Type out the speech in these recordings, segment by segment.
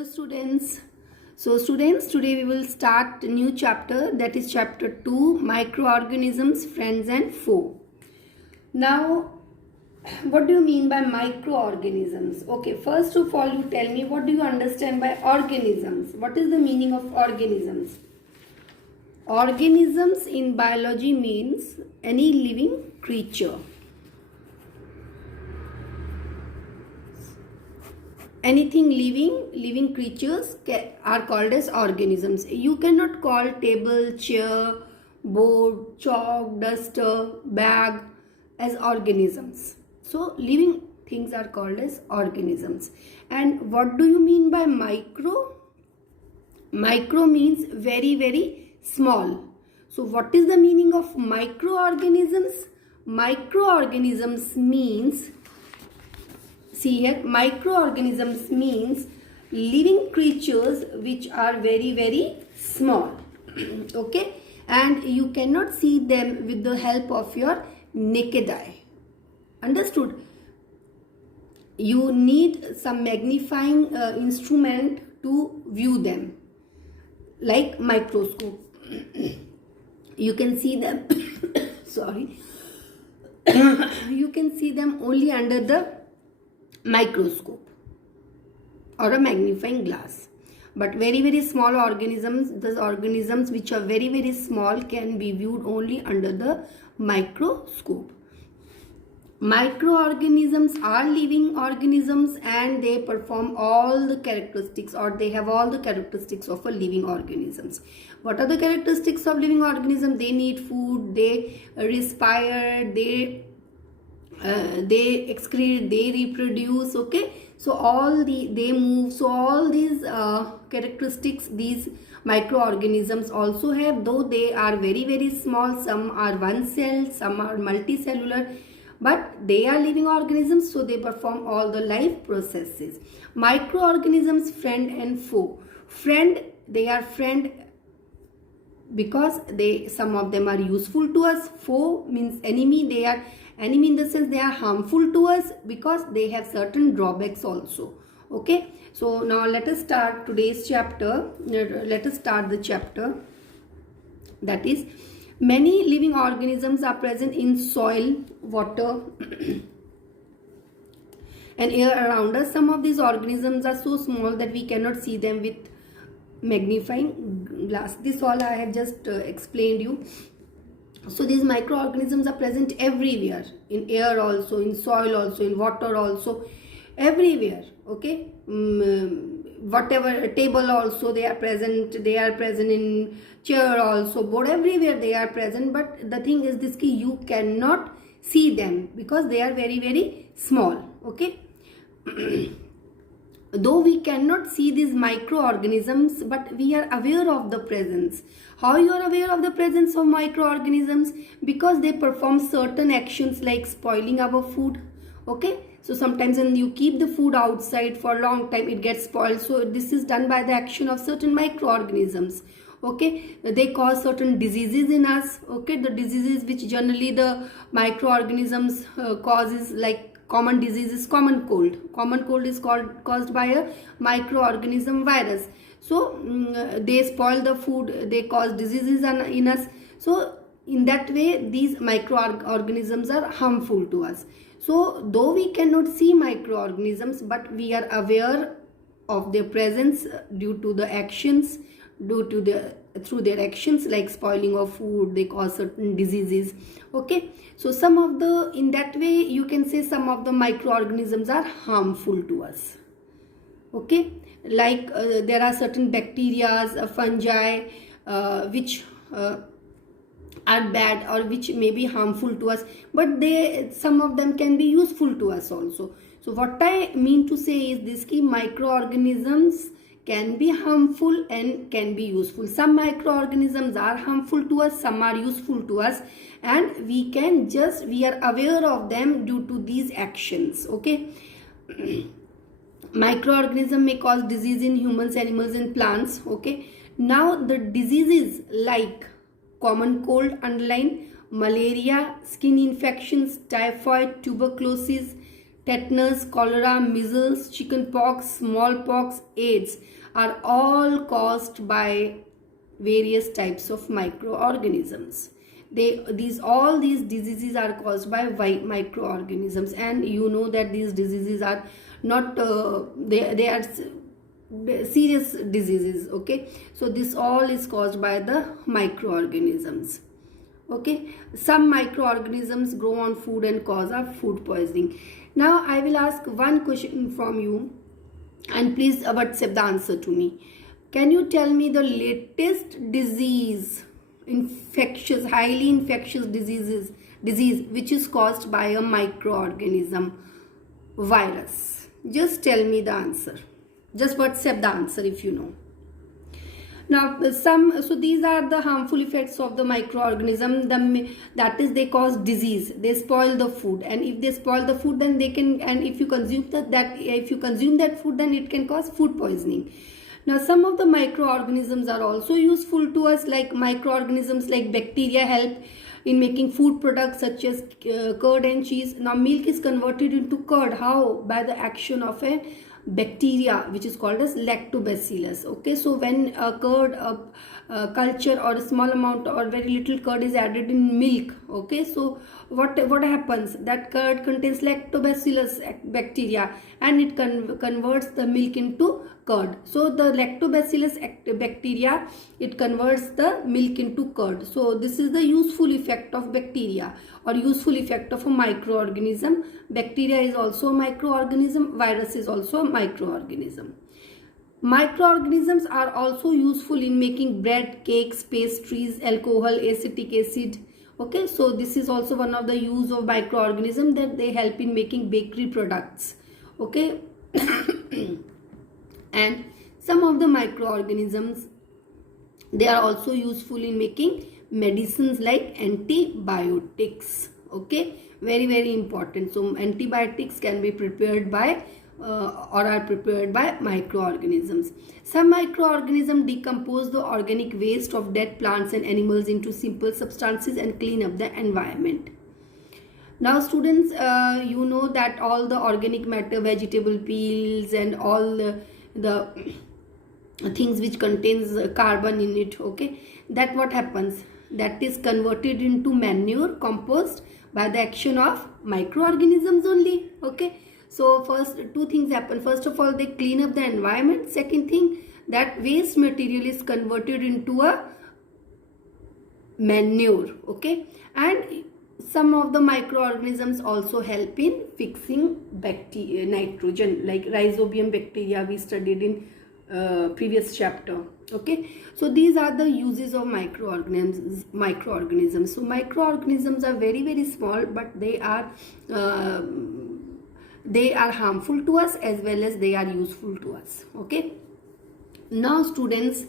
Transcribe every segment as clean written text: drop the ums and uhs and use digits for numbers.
Hello students. So students, today we will start a new chapter, that is chapter 2, microorganisms, friends and foe. Now, what do you mean by microorganisms? Okay, first of all you tell me, what do you understand by organisms? What is the meaning of organisms? Organisms in biology means any living creature. Anything living creatures are called as organisms. You cannot call table, chair, board, chalk, duster, bag as organisms. So living things are called as organisms. And what do you mean by micro? Micro means very small. So what is the meaning of microorganisms? Microorganisms means, see here, microorganisms means living creatures which are very small. Okay, and you cannot see them with the help of your naked eye. Understood? You need some magnifying instrument to view them, like microscope. You can see them sorry you can see them only under the microscope or a magnifying glass, but very small organisms, those organisms which are very small, can be viewed only under the microscope. Microorganisms are living organisms and they perform all the characteristics, or they have all the characteristics of a living organisms. What are the characteristics of living organism? They need food, they respire, they excrete, they reproduce. Okay, so they move. So all these characteristics these microorganisms also have, though they are very small. Some are one cell, some are multicellular, but they are living organisms, so they perform all the life processes. Microorganisms, friend and foe. Friend, they are friend because some of them are useful to us. Foe means enemy. They are enemy in the sense they are harmful to us because they have certain drawbacks also. Okay, so now let us start today's chapter. Let us start the chapter, that is, many living organisms are present in soil, water and air around us. Some of these organisms are so small that we cannot see them with magnifying glass. This all I have just explained you. So these microorganisms are present everywhere, in air also, in soil also, in water also, everywhere. Okay, whatever, table also they are present in chair also, board, everywhere they are present. But the thing is this, ki you cannot see them because they are very small. Okay, though we cannot see these microorganisms, but we are aware of the presence. How you are aware of the presence of microorganisms? Because they perform certain actions like spoiling our food. Okay, so sometimes when you keep the food outside for a long time, it gets spoiled. So this is done by the action of certain microorganisms. Okay, they cause certain diseases in us. Okay, the diseases which generally the microorganisms causes, like common disease is common cold. Common cold is caused by a microorganism virus. So they spoil the food, they cause diseases in us. So in that way these microorganisms are harmful to us. So though we cannot see microorganisms, but we are aware of their presence due to the actions, through their actions like spoiling of food, they cause certain diseases. Okay, so some of the, in that way you can say some of the microorganisms are harmful to us. Okay, like there are certain bacteria, fungi which are bad or which may be harmful to us, but some of them can be useful to us also. So what I mean to say is this, ki microorganisms can be harmful and can be useful. Some microorganisms are harmful to us, some are useful to us, and we are aware of them due to these actions. Okay, microorganism may cause disease in humans, animals and plants. Okay, now the diseases like common cold, underline, malaria, skin infections, typhoid, tuberculosis, tetanus, cholera, measles, chickenpox, smallpox, AIDS are all caused by various types of microorganisms. All these diseases are caused by microorganisms, and you know that these diseases are not they are serious diseases. Okay, so this all is caused by the microorganisms. Okay, some microorganisms grow on food and cause of food poisoning. Now I will ask one question from you, and please WhatsApp the answer to me. Can you tell me the latest disease, highly infectious disease which is caused by a microorganism, virus? Just tell me the answer. Just WhatsApp the answer if you know. Now these are the harmful effects of the microorganism. That is, they cause disease, they spoil the food, and if they spoil the food, then they can, and if you consume that food, then it can cause food poisoning. Now some of the microorganisms are also useful to us, like microorganisms like bacteria help in making food products such as curd and cheese. Now milk is converted into curd. How? By the action of a bacteria which is called as lactobacillus. Okay, so when a curd culture or a small amount or very little curd is added in milk, okay, so what happens, that curd contains lactobacillus bacteria, and it converts the milk into curd. So the lactobacillus bacteria, it converts the milk into curd. So this is the useful effect of bacteria, or useful effect of a microorganism. Bacteria is also a microorganism, virus is also a microorganism. Microorganisms are also useful in making bread, cakes, pastries, alcohol, acetic acid. Okay, so this is also one of the use of microorganisms, that they help in making bakery products. Okay, and some of the microorganisms, they are also useful in making medicines like antibiotics. Okay, very important. So antibiotics can be prepared by or are prepared by microorganisms. Some microorganisms decompose the organic waste of dead plants and animals into simple substances and clean up the environment. Now students, you know that all the organic matter, vegetable peels and all the things which contains carbon in it, okay, that what happens, that is converted into manure, compost, by the action of microorganisms only. Okay, so first two things happen. First of all, they clean up the environment. Second thing, that waste material is converted into a manure. Okay, and some of the microorganisms also help in fixing bacteria, nitrogen, like rhizobium bacteria we studied in previous chapter. Okay, so these are the uses of microorganisms. So microorganisms are very small, but they are harmful to us as well as they are useful to us. Okay, now students,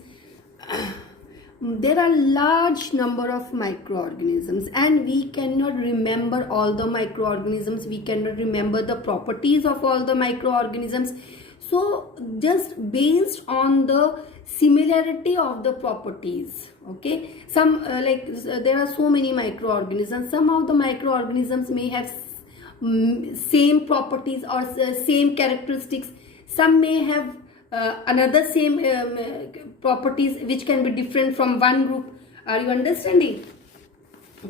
there are large number of microorganisms, and we cannot remember all the microorganisms. We cannot remember the properties of all the microorganisms. So just based on the similarity of the properties, okay, some there are so many microorganisms. Some of the microorganisms may have same properties or same characteristics. Some may have another same properties which can be different from one group. Are you understanding?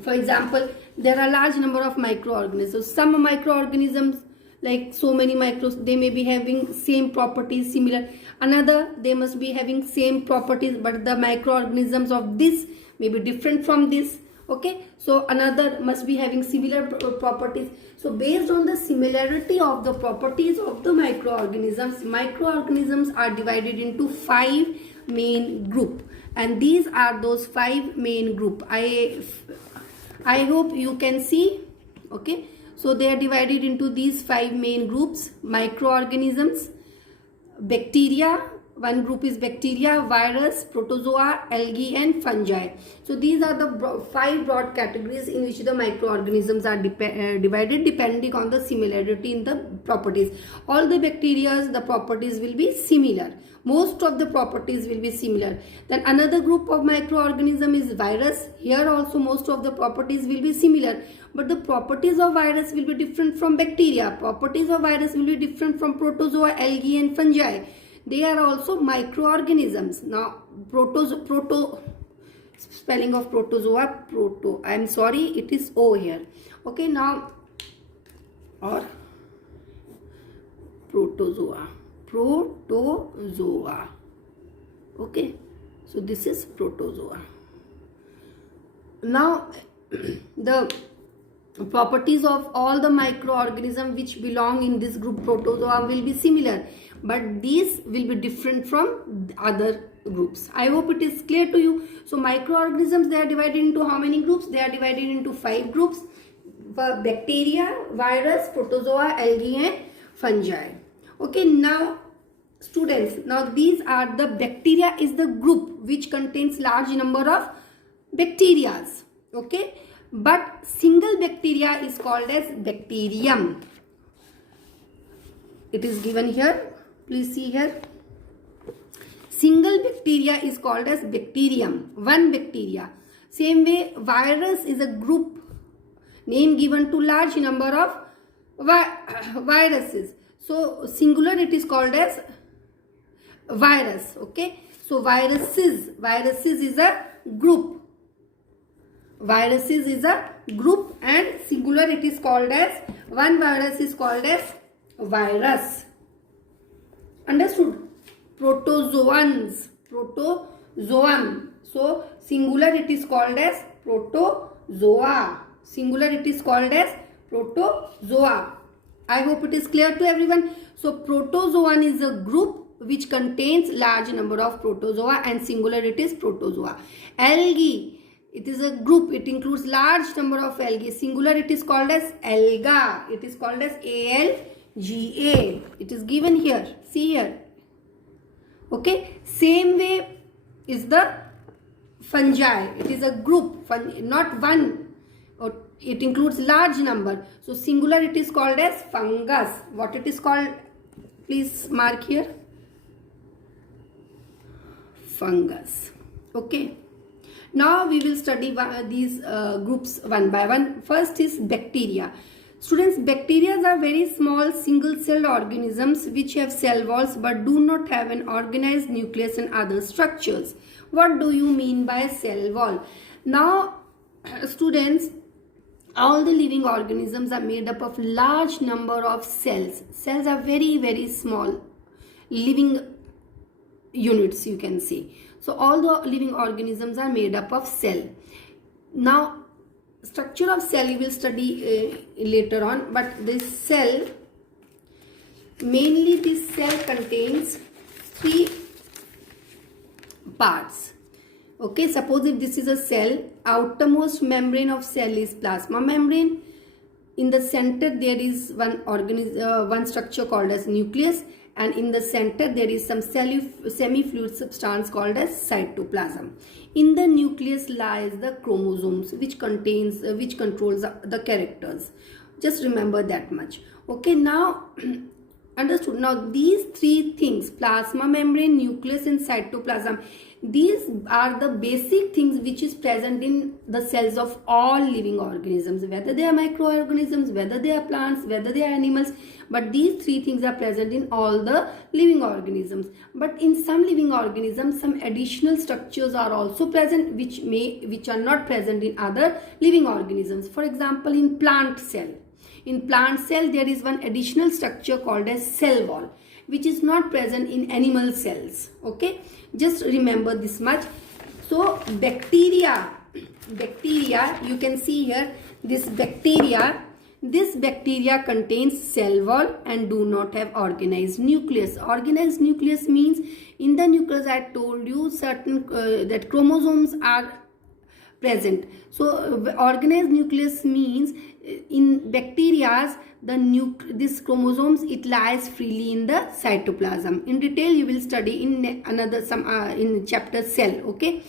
For example, there are large number of microorganisms. So some microorganisms, like so many micros, they may be having same properties, similar. Another, they must be having same properties, but the microorganisms of this may be different from this. Okay, so another must be having similar properties. So based on the similarity of the properties of the microorganisms are divided into 5 main group, and these are those 5 main group. I hope you can see. Okay, so they are divided into these 5 main groups: microorganisms, bacteria. One group is bacteria, virus, protozoa, algae and fungi. So these are the 5 broad categories in which the microorganisms are divided depending on the similarity in the properties. All the bacteria, the properties will be similar. Most of the properties will be similar. Then another group of microorganism is virus. Here also most of the properties will be similar, but the properties of virus will be different from bacteria. Properties of virus will be different from protozoa, algae and fungi. They are also microorganisms. Now spelling of protozoa, I am sorry, it is O here. Okay, now, or protozoa. Okay, so this is protozoa. Now the properties of all the microorganisms which belong in this group protozoa will be similar, but these will be different from other groups. I hope it is clear to you. So microorganisms, they are divided into how many groups? They are divided into 5 groups: bacteria, virus, protozoa, algae and fungi. Okay, now students, now these are the bacteria is the group which contains large number of bacterias. Okay, but single bacteria is called as bacterium. It is given here, please see here. Single bacteria is called as bacterium, one bacteria. Same way, virus is a group name given to large number of viruses. So singular it is called as virus. Okay, so viruses is a group. Viruses is a group and singular it is called as, one virus is called as virus. Understood? Protozoans, protozoan. So singular it is called as protozoa. Singular it is called as protozoa. I hope it is clear to everyone. So protozoan is a group which contains large number of protozoa and singular it is protozoa. Algae, it is a group, it includes large number of algae. Singular it is called as alga. It is called as ALGA. It is given here. See here. Okay, same way is the fungi. It is a group, not one. It includes large number. So singular it is called as fungus. What it is called? Please mark here. Fungus. Okay. Now we will study these groups one by one. First is bacteria. Students, bacteria are very small single-celled organisms which have cell walls but do not have an organized nucleus and other structures. What do you mean by cell wall? Now, students, all the living organisms are made up of large number of cells. Cells are very, very small living units, you can say. So all the living organisms are made up of cell. Now, structure of cell you will study later on, but this cell, mainly this cell contains 3 parts. Okay, suppose if this is a cell, outermost membrane of cell is plasma membrane. In the center there is one structure called as nucleus, and in the center there is some semi-fluid substance called as cytoplasm. In the nucleus lies the chromosomes which controls the characters. Just remember that much. Okay, now understood. Now these 3 things, plasma membrane, nucleus and cytoplasm, these are the basic things which is present in the cells of all living organisms, whether they are microorganisms, whether they are plants, whether they are animals, but these 3 things are present in all the living organisms. But in some living organisms, some additional structures are also present which are not present in other living organisms. For example, in plant cell. In plant cell, there is one additional structure called as cell wall, which is not present in animal cells. Okay, just remember this much. So bacteria, you can see here, this bacteria contains cell wall and do not have organized nucleus. Organized nucleus means in the nucleus, I told you certain that chromosomes are present. So organized nucleus means in bacteria, this chromosomes, it lies freely in the cytoplasm. In detail you will study in in chapter cell. Okay,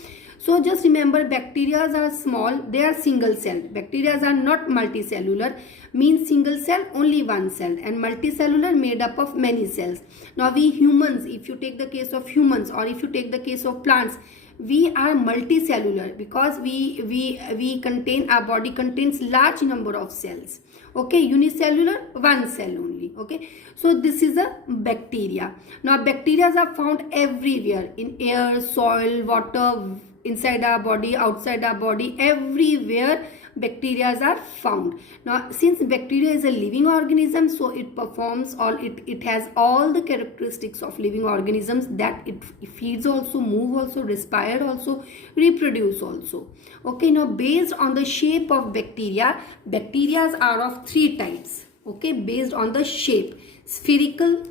So just remember, bacteria are small, they are single cell. Bacteria are not multicellular, means single cell, only one cell, and multicellular made up of many cells. Now we humans, if you take the case of humans or if you take the case of plants, we are multicellular because we contain, our body contains large number of cells. Okay, unicellular, one cell only. Okay, so this is a bacteria. Now bacteria are found everywhere, in air, soil, water, inside our body, outside our body, everywhere bacteria are found. Now since bacteria is a living organism, so it performs all, it has all the characteristics of living organisms, that it feeds also, move also, respire also, reproduce also. Okay, now based on the shape of bacteria, bacteria are of three types. Okay, based on the shape: spherical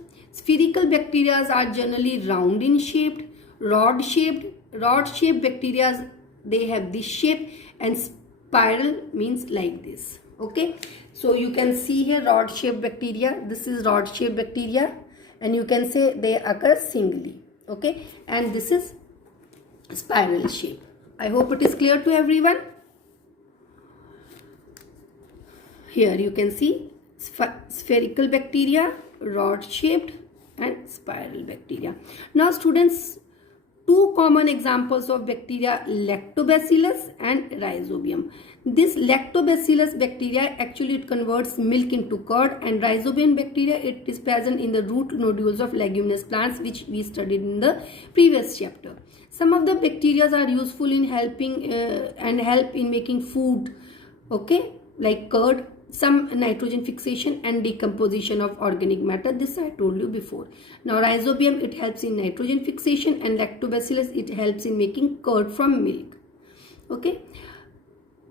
bacteria are generally round in shaped, rod shaped bacteria, they have this shape, and spiral means like this. Okay, so you can see here rod shaped bacteria, this is rod shaped bacteria, and you can say they occur singly. Okay, and this is spiral shape. I hope it is clear to everyone. Here you can see spherical bacteria, rod shaped, and spiral bacteria. Now students, two common examples of bacteria, lactobacillus and rhizobium. This lactobacillus bacteria, actually it converts milk into curd, and rhizobium bacteria, it is present in the root nodules of leguminous plants, which we studied in the previous chapter. Some of the bacteria are useful in helping and help in making food, okay, like curd. Some nitrogen fixation and decomposition of organic matter, this I told you before. Now rhizobium, it helps in nitrogen fixation, and lactobacillus, it helps in making curd from milk. Okay.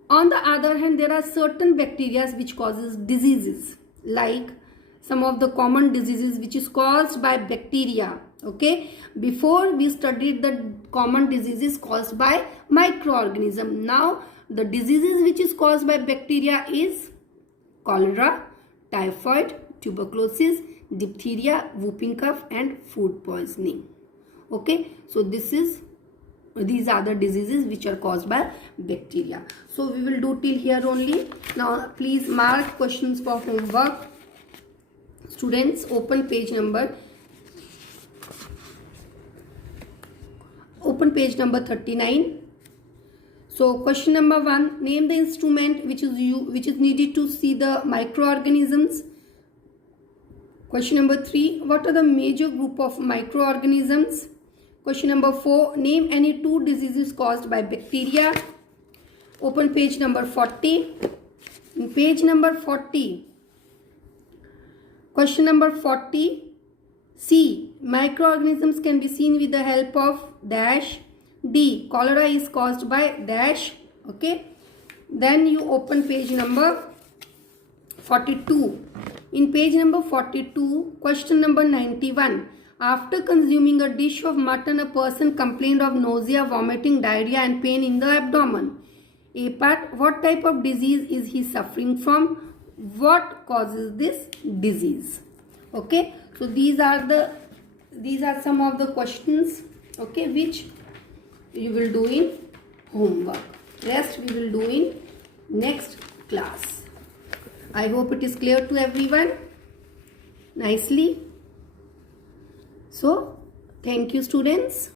On the other hand, there are certain bacteria which causes diseases, like some of the common diseases which is caused by bacteria. Okay, before we studied the common diseases caused by microorganism. Now the diseases which is caused by bacteria is cholera, typhoid, tuberculosis, diphtheria, whooping cough, and food poisoning. Okay, so these are the diseases which are caused by bacteria. So we will do till here only. Now please mark questions for homework. Students, open page number 39. So question number 1, name the instrument which is needed to see the microorganisms. Question number 3, what are the major group of microorganisms? Question number 4, name any two diseases caused by bacteria. Open page number 40. In page number 40, question number 40, C, microorganisms can be seen with the help of dash. D, cholera is caused by dash. Okay, then you open page number 42. In page number 42, question number 91, after consuming a dish of mutton, a person complained of nausea, vomiting, diarrhea, and pain in the abdomen. A part, what type of disease is he suffering from? What causes this disease? Okay, so these are some of the questions, okay, which you will do in homework. Rest we will do in next class. I hope it is clear to everyone nicely. So thank you students.